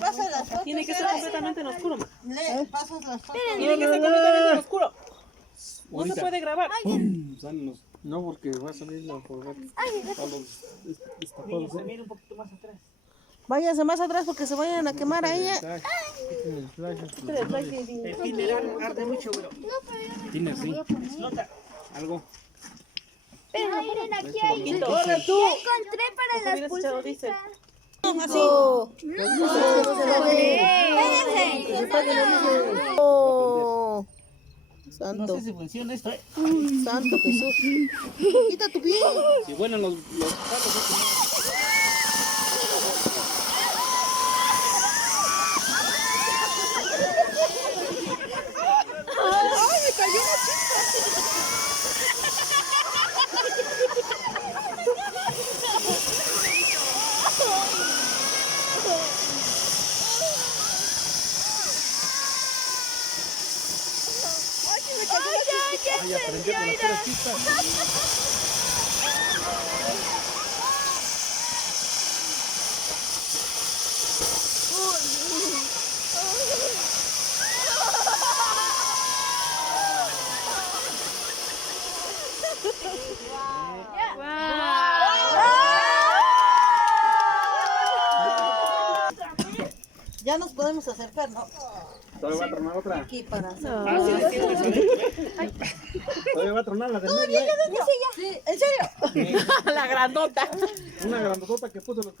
pasa las fotos. Tiene que ser completamente en oscuro. Le pasas las fotos. Tiene que ser completamente en oscuro. No se puede grabar. No, porque va a salir la fogata a los destapados. Mira un poquito más atrás. Váyanse más atrás porque se vayan a quemar ahí. El flash. El Tinder arde mucho, bro. Tiene sí. Explota. Algo. Pero miren, aquí hay. Quito. Ya encontré para las Hubieras echado diésel. Espérense. Oh, No santo, sé si funciona esto, santo Jesús. Quita tu pie. Si vuelan los carros, ¡Ay, me cayó una chispa! ¡Ay, que me cayó una chispa! ay, aprendí con las puras chispas. Ya nos podemos acercar, ¿no? Todavía va a tronar otra. Aquí para hacer. Todavía va a tronar la del medio. Sí, ¿en serio? La grandota. Una grandotota que puso los